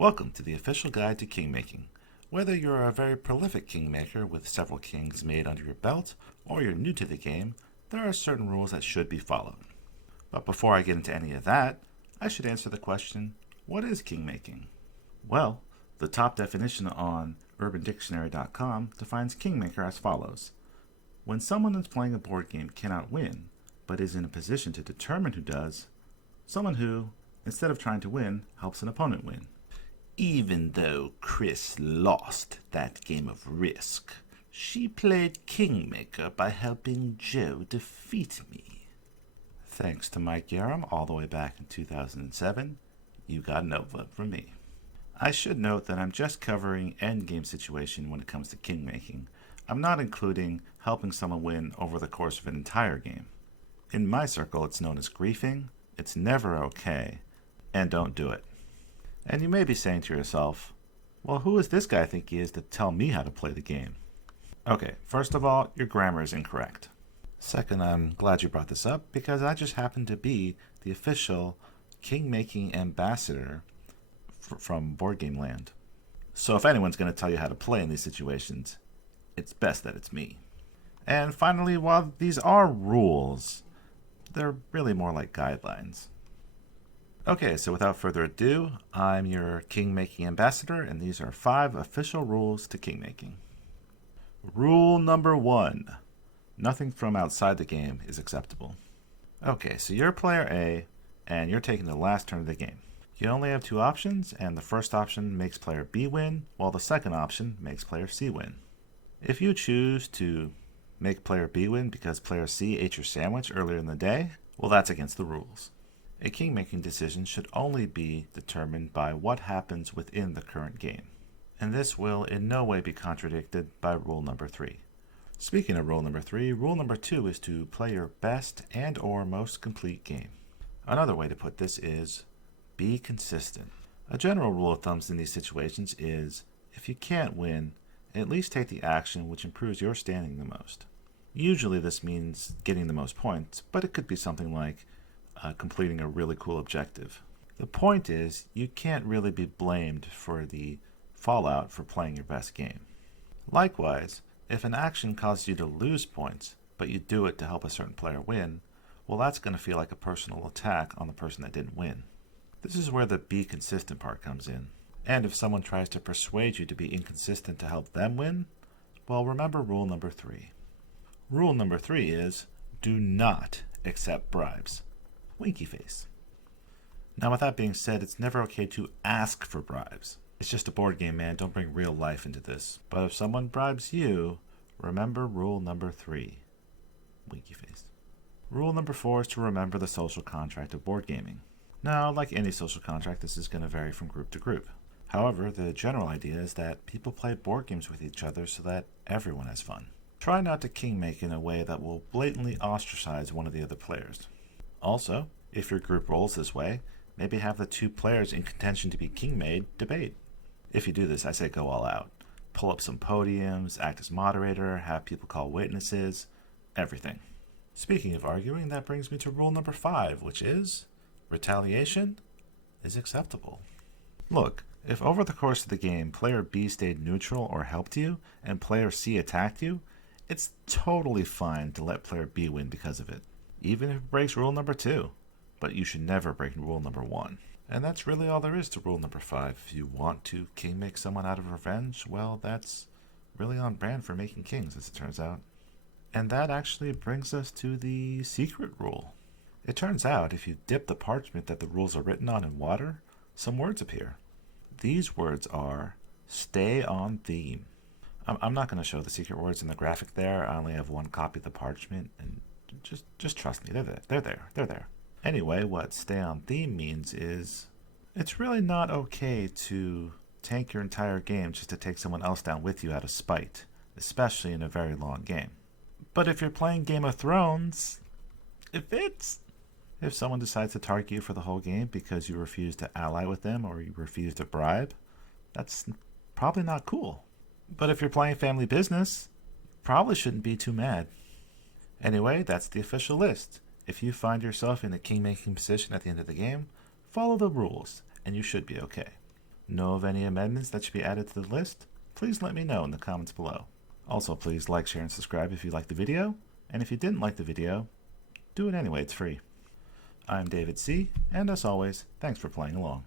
Welcome to the official guide to kingmaking. Whether you're a very prolific kingmaker with several kings made under your belt, or you're new to the game, there are certain rules that should be followed. But before I get into any of that, I should answer the question, what is kingmaking? Well, the top definition on urbandictionary.com defines kingmaker as follows. When someone is playing a board game cannot win, but is in a position to determine who does, someone who, instead of trying to win, helps an opponent win. Even though Chris lost that game of Risk, she played Kingmaker by helping Joe defeat me. Thanks to Mike Yarum all the way back in 2007, you got an vote from me. I should note that I'm just covering endgame situation when it comes to kingmaking. I'm not including helping someone win over the course of an entire game. In my circle, it's known as griefing, it's never okay, and don't do it. And you may be saying to yourself, well, who is this guy think he is to tell me how to play the game? Okay, first of all, your grammar is incorrect. Second, I'm glad you brought this up because I just happen to be the official kingmaking ambassador from Board Game Land. So if anyone's going to tell you how to play in these situations, it's best that it's me. And finally, while these are rules, they're really more like guidelines. Okay, so without further ado, I'm your Kingmaking Ambassador, and these are 5 official rules to Kingmaking. Rule number 1. Nothing from outside the game is acceptable. Okay, so you're player A, and you're taking the last turn of the game. You only have 2 options, and the first option makes player B win, while the second option makes player C win. If you choose to make player B win because player C ate your sandwich earlier in the day, well, that's against the rules. A kingmaking decision should only be determined by what happens within the current game, and this will in no way be contradicted by rule number 3. Speaking of rule number 3, rule number 2 is to play your best and or most complete game. Another way to put this is, be consistent. A general rule of thumb in these situations is, if you can't win, at least take the action which improves your standing the most. Usually this means getting the most points, but it could be something like completing a really cool objective. The point is, you can't really be blamed for the fallout for playing your best game. Likewise, if an action causes you to lose points, but you do it to help a certain player win, well, that's going to feel like a personal attack on the person that didn't win. This is where the be consistent part comes in. And if someone tries to persuade you to be inconsistent to help them win, well, remember rule number 3. Rule number 3 is, do not accept bribes. Winky face. Now with that being said, it's never okay to ask for bribes. It's just a board game, man. Don't bring real life into this. But if someone bribes you, remember rule number 3. Winky face. Rule number 4 is to remember the social contract of board gaming. Now, like any social contract, this is going to vary from group to group. However, the general idea is that people play board games with each other so that everyone has fun. Try not to kingmake in a way that will blatantly ostracize one of the other players. Also, if your group rolls this way, maybe have the 2 players in contention to be king-made debate. If you do this, I say go all out. Pull up some podiums, act as moderator, have people call witnesses, everything. Speaking of arguing, that brings me to rule number 5, which is, retaliation is acceptable. Look, if over the course of the game, player B stayed neutral or helped you, and player C attacked you, it's totally fine to let player B win because of it, even if it breaks rule number 2. But you should never break rule number 1. And that's really all there is to rule number 5. If you want to kingmake someone out of revenge, well, that's really on brand for making kings, as it turns out. And that actually brings us to the secret rule. It turns out if you dip the parchment that the rules are written on in water, some words appear. These words are, stay on theme. I'm not going to show the secret words in the graphic there. I only have one copy of the parchment, and just trust me, they're there. Anyway, what stay on theme means is, it's really not okay to tank your entire game just to take someone else down with you out of spite, especially in a very long game. But if you're playing Game of Thrones, it fits. If someone decides to target you for the whole game because you refuse to ally with them or you refuse to bribe, that's probably not cool. But if you're playing Family Business, probably shouldn't be too mad. Anyway, that's the official list. If you find yourself in a kingmaking position at the end of the game, follow the rules, and you should be okay. Know of any amendments that should be added to the list? Please let me know in the comments below. Also, please like, share, and subscribe if you liked the video, and if you didn't like the video, do it anyway, it's free. I'm David C., and as always, thanks for playing along.